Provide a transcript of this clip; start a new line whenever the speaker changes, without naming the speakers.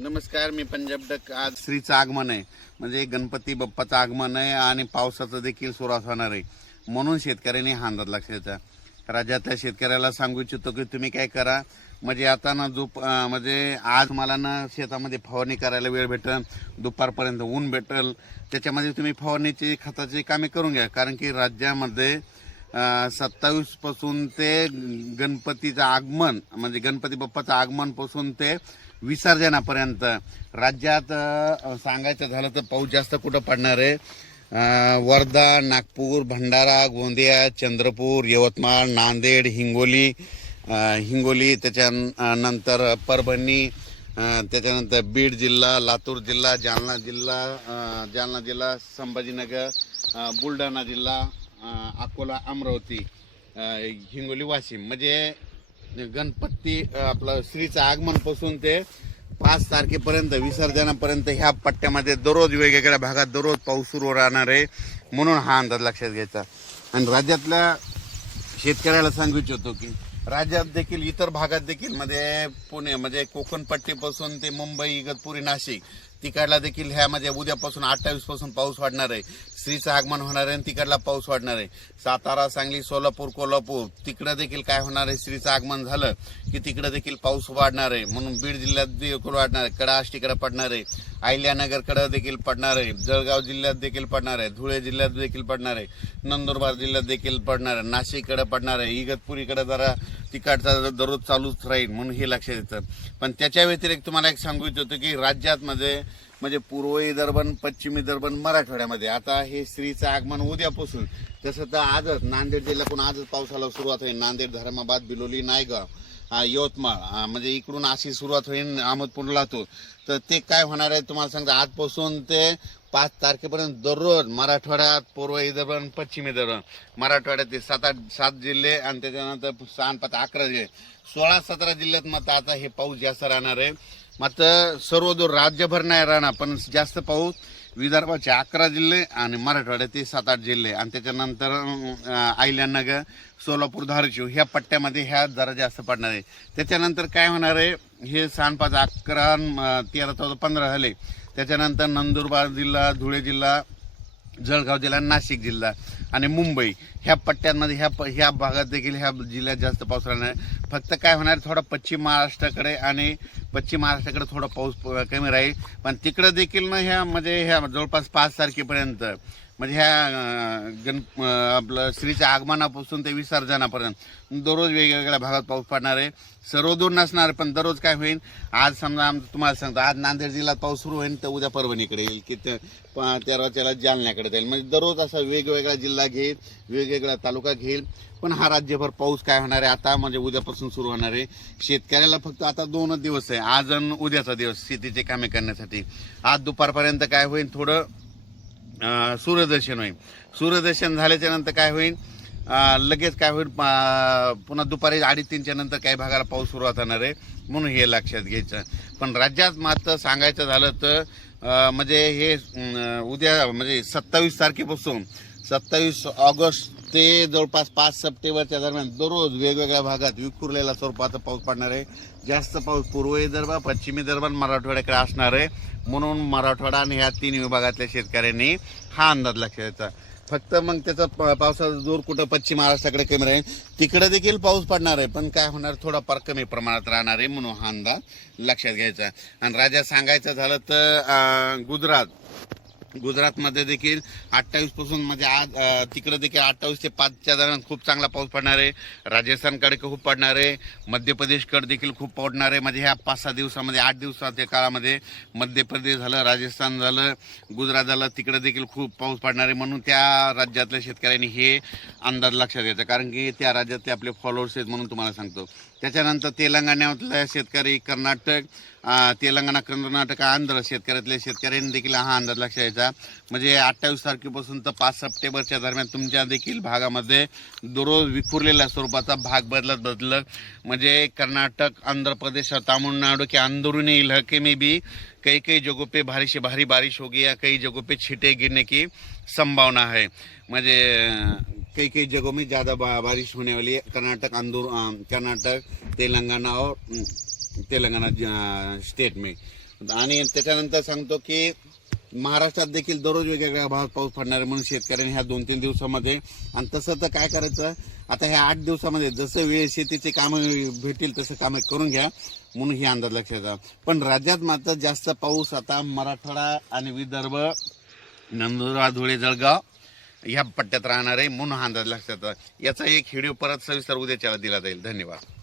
नमस्कार मी पंजाब डक आज श्रीचं आगमन आहे म्हणजे गणपती बाप्पाचं आगमन आहे आणि पावसाचं देखील सुरुवात होणार आहे म्हणून शेतकऱ्यांनी हा अंदाज लक्षाचा राज्यातल्या शेतकऱ्याला सांगू इच्छितो की तुम्ही काय करा म्हणजे आता ना दुप म्हणजे आज मला ना शेतामध्ये फवारणी करायला वेळ भेटेल दुपारपर्यंत ऊन भेटेल त्याच्यामध्ये तुम्ही फवारणीची खताची कामे करून घ्या कारण की राज्यामध्ये सत्तावीस पासून ते गणपतीचं आगमन म्हणजे गणपती बाप्पाचं आगमन पासून ते विसर्जनापर्यंत राज्यात सांगायचं झालं तर पाऊस जास्त कुठं पडणार आहे वर्धा नागपूर भंडारा गोंदिया चंद्रपूर यवतमाळ नांदेड हिंगोली हिंगोली त्याच्यानंतर परभणी त्याच्यानंतर बीड जिल्हा लातूर जिल्हा जालना जिल्हा जालना जिल्हा संभाजीनगर बुलढाणा जिल्हा अकोला अमरावती हिंगोली वाशिम म्हणजे गणपती आपलं श्रीचं आगमनपासून ते पाच तारखेपर्यंत विसर्जनापर्यंत ह्या पट्ट्यामध्ये दररोज वेगवेगळ्या भागात दररोज पाऊस सुरू राहणार आहे म्हणून हा अंदाज लक्षात घ्यायचा आणि राज्यातल्या शेतकऱ्याला सांगू इच्छितो की राज्यात देखील इतर भागात देखील मध्ये पुणे म्हणजे कोकणपट्टीपासून ते मुंबई इगतपुरी नाशिक तिकडला देखील ह्या म्हणजे उद्यापासून अठ्ठावीसपासून पाऊस वाढणार आहे श्रीचं आगमन होणार आहे आणि तिकडला पाऊस वाढणार आहे सातारा सांगली सोलापूर कोल्हापूर तिकडं देखील काय होणार आहे श्रीचं आगमन झालं की तिकडं देखील पाऊस वाढणार आहे म्हणून बीड जिल्ह्यात देखील वाढणार आहे कडाष्टीकडे पडणार आहे अहिल्यानगरकडे देखील पडणार आहे जळगाव जिल्ह्यात देखील पडणार आहे धुळे जिल्ह्यात देखील पडणार आहे नंदुरबार जिल्ह्यात देखील पडणार आहे नाशिककडे पडणार आहे इगतपुरीकडे जरा तिकडचा दररोज चालूच राहील म्हणून हे लक्षात येतं पण त्याच्या व्यतिरिक्त तुम्हाला एक सांगू इच्छितो की राज्यात मध्ये म्हणजे म्हणजे पूर्व विदर्भन पश्चिम विदर्भन मराठवाड्यामध्ये आता हे स्त्रीचं आगमन उद्यापासून तसं तर आजच नांदेड जिल्ह्यातून आजच पावसाला सुरुवात होईल नांदेड धर्माबाद बिलोली नायगाव यवतमाळ म्हणजे इकडून अशी सुरुवात होईल अहमदपूर लातूर तर ते काय होणार आहे तुम्हाला सांगतो आजपासून ते पाच तारखेपर्यंत दररोज मराठवाड्यात पूर्व विदर्भ पश्चिम मराठवाड्यात ते सात आठ सात जिल्हे आणि त्याच्यानंतर सहा पाच अकरा जिल्हे सोळा सतरा जिल्ह्यात मात्र आता हे पाऊस जास्त राहणार आहे मात्र सर्वदूर राज्यभर नाही राहणार पण जास्त पाऊस विदर्भाचे अकरा जिल्हे आणि मराठवाड्याचे सात आठ जिल्हे आणि त्याच्यानंतर आयल्यानगर सोलापूर धारशिव ह्या पट्ट्यामध्ये ह्या जरा जास्त पडणार आहे त्याच्यानंतर काय होणार आहे हे सांडपाच अकरा तेरा चौदा पंधरा झाले त्याच्यानंतर नंदुरबार जिल्हा धुळे जिल्हा जळगाव जिल्हा नाशिक जिल्हा आणि मुंबई ह्या पट्ट्यांमध्ये ह्या ह्या भागात देखील ह्या जिल्ह्यात जास्त पाऊस राहणार फक्त काय होणार थोडा पश्चिम महाराष्ट्राकडे आणि पश्चिम महाराष्ट्राकडे थोडा पाऊस कमी राहील पण तिकडं देखील ना ह्या म्हणजे ह्या जवळपास पाच तारखेपर्यंत म्हणजे ह्या गण आपलं श्रीच्या आगमनापासून ते विसर्जनापर्यंत दररोज वेगवेगळ्या भागात पाऊस पडणार आहे सर्व दूर नसणार पण दररोज काय होईल आज समजा आमचं तुम्हाला सांगतो आज नांदेड जिल्ह्यात पाऊस सुरू होईल तर उद्या परभणीकडे येईल की त्या त्याला जालन्याकडे जाईल म्हणजे दररोज असा वेगवेगळा जिल्हा घेईल वेगवेगळा तालुका घेईल पण हा राज्यभर पाऊस काय होणार आहे आता म्हणजे उद्यापासून सुरू होणार आहे शेतकऱ्याला फक्त आता दोनच दिवस आहे आज आणि उद्याचा दिवस शेतीचे कामे करण्यासाठी आज दुपारपर्यंत काय होईल थोडं सूर्यदर्शन होईल सूर्यदर्शन झाल्याच्या नंतर काय होईल लगेच काय होईल पुन्हा दुपारी अडीच तीनच्या नंतर काही भागाला पाऊस सुरुवात होणार आहे म्हणून हे लक्षात घ्यायचं पण राज्यात मात्र सांगायचं झालं तर म्हणजे हे उद्या म्हणजे सत्तावीस तारखेपासून सत्तावीस ऑगस्ट ते जवळपास पाच सप्टेंबरच्या दरम्यान दररोज वेगवेगळ्या भागात विखुरलेला स्वरूपाचा पाऊस पडणार आहे जास्त पाऊस पूर्व विदर्भ पश्चिम विदर्भ मराठवाड्याकडे असणार आहे म्हणून मराठवाडा आणि ह्या तीन विभागातल्या शेतकऱ्यांनी हा अंदाज लक्षात द्यायचा फक्त मग त्याचा पावसाचा जोर कुठं पश्चिम महाराष्ट्राकडे कमी राहील तिकडे देखील पाऊस पडणार आहे पण काय होणार थोडाफार कमी प्रमाणात राहणार आहे म्हणून हा अंदाज लक्षात घ्यायचा आणि राजा सांगायचं झालं तर गुजरात गुजरातमध्ये देखील अठ्ठावीसपासून म्हणजे आज तिकडे देखील अठ्ठावीस ते पाचच्या दरम्यान खूप चांगला पाऊस पडणार आहे राजस्थानकडे खूप पडणार आहे मध्य प्रदेशकडे देखील खूप पडणार आहे म्हणजे ह्या पाच सहा दिवसामध्ये आठ दिवसाच्या काळामध्ये मध्य प्रदेश झालं राजस्थान झालं गुजरात झालं तिकडे देखील खूप पाऊस पडणार आहे म्हणून त्या राज्यातल्या शेतकऱ्यांनी हे अंदाज लक्षात घ्यायचा कारण की त्या राज्यातले आपले फॉलोअर्स आहेत म्हणून तुम्हाला सांगतो त्याच्यानंतर तेलंगणातल्या शेतकरी कर्नाटक तेलंगणा कर्नाटक आंध्र शेतकऱ्यातल्या शेतकऱ्यांनी देखील हा अंदाज लक्षात घ्यायचा म्हणजे अठ्ठावीस तारखेपासून तर पाच सप्टेंबरच्या दरम्यान तुमच्या देखील भागामध्ये दररोज विखुरलेल्या स्वरूपाचा भाग बदलत बदलत म्हणजे कर्नाटक आंध्र प्रदेश तामिळनाडू किंवा अंदरूनी इलाके में बी काही काही जगहों पे भारी भारी बारिश होगी या काही जगहों पे छिटे गिरने की संभावना आहे म्हणजे काही काही जगो मी ज़्यादा बारिश होने वाली कर्नाटक अंदूर कर्नाटक तेलंगणा और तेलंगाना स्टेट में आणि त्याच्यानंतर सांगतो की महाराष्ट्रात देखील दररोज वेगवेगळ्या भागात पाऊस पडणार आहे म्हणून शेतकऱ्यांनी ह्या दोन तीन दिवसामध्ये आणि तसं तर काय करायचं आता ह्या आठ दिवसामध्ये जसं वेळ शेतीचे कामं भेटतील तसं कामं करून घ्या म्हणून ही अंदाज लक्षात पण राज्यात मात्र जास्त पाऊस आता मराठवाडा आणि विदर्भ नंदुरबार धुळे जळगाव ह्या पट्ट्यात राहणार आहे म्हणून हा अंदाज लक्षात याचा एक व्हिडिओ परत सविस्तर उद्याच्याला दिला जाईल धन्यवाद